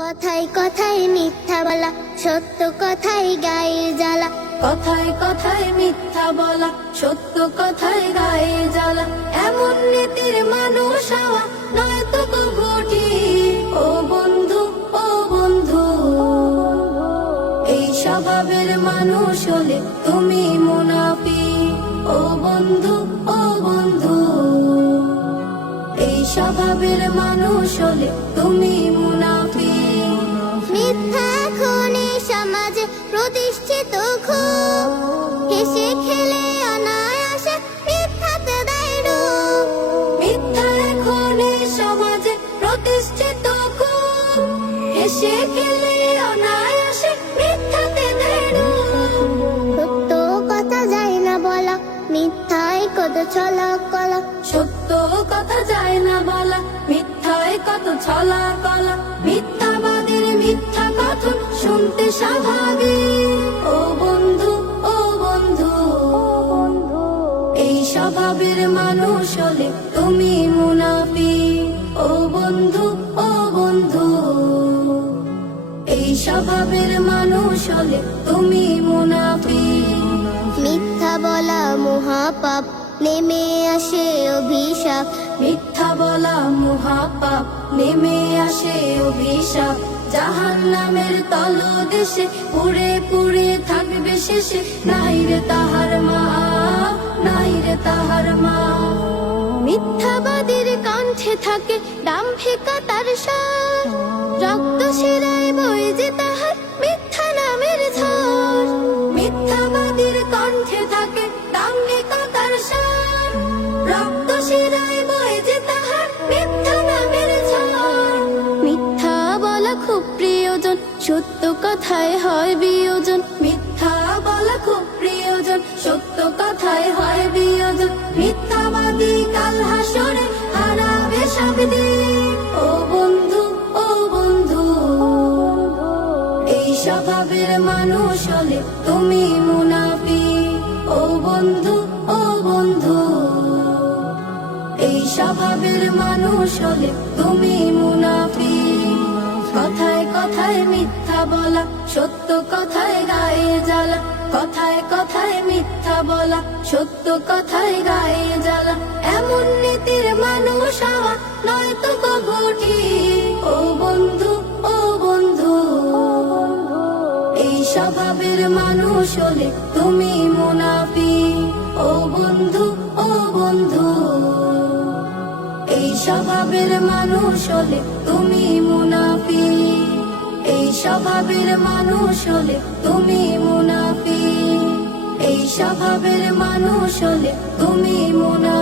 কথায় কথায় মিথ্যা বলা, সত্য কথায় গায়ে জ্বালা। কথায় কথায় মিথ্যা বলা, সত্য কথায় গায়ে জ্বালা। এমন নীতির মানুষ হওয়া ও বন্ধু ও বন্ধু, এই স্বভাবের মানুষ হলে তুমি মুনাফি ও বন্ধু ও বন্ধু, এই স্বভাবের মানুষ হলে তুমি মুনাফি খেলে অনায়াসে মিথ্যাতে দেয় রূপ মিথ্যা এখন সমাজে প্রতিষ্ঠিত খুব এসে খেলে অনায়াসে মিথ্যাতে দেয় রূপ। সত্য কথা যায় না বলা মিথ্যায় কত ছলা কলা সত্য কথা যায় না বলা মিথ্যায় কত ছলা কলা মিথ্যাবাদের স্বভাবের মানুষ হলে তুমি মুনাফি ও বন্ধু ও বন্ধু এই স্বভাবের মানুষ হলে তুমি মুনাফি মিথ্যা বলা মহাপাপ নেমে আসে অভিশাপ। মিথ্যা বলা মহাপাপ নেমে আসে অভিশাপ। জাহান নামের তলদেশে পুড়ে পুড়ে থাকবে শেষে নাই রে তাহার মা মিথ্যাবাদীর কণ্ঠে থাকে দাম্ভিকতার সার। রক্ত শিরায় বই যে তাহার মিথ্যা নামের ঝড়। মিথ্যাবাদীর কণ্ঠে থাকে দাম্ভিকতার সার। রক্ত শিরায় বয়ে যে তাহার মিথ্যা নামের ঝড়। মিথ্যা বলা খুব প্রিয়জন, সত্য কথায় হয় বিয়োজন। মিথ্যা বলা খুব প্রিয়জন, সত্য কথায় হয় হলে তুমি মুনাফি, ও বন্ধু ও বন্ধু। এই স্বভাবের মানুষ হলে তুমি মুনাফি। কথায় কথায় মিথ্যা বলা, সত্য কথায় গায়ে জ্বালা। কথায় কথায় মিথ্যা বলা, সত্য কথায় গায়ে জ্বালা। এমন নীতির মানুষ হওয়া নয়তো ঘটি ও হলে তুমি মুনাফি ও বন্ধু ও বন্ধু, এই স্বভাবের মানুষ হলে তুমি মুনাফি এই স্বভাবের মানুষ হলে তুমি মুনাফি এই স্বভাবের মানুষ হলে তুমি মুনাফি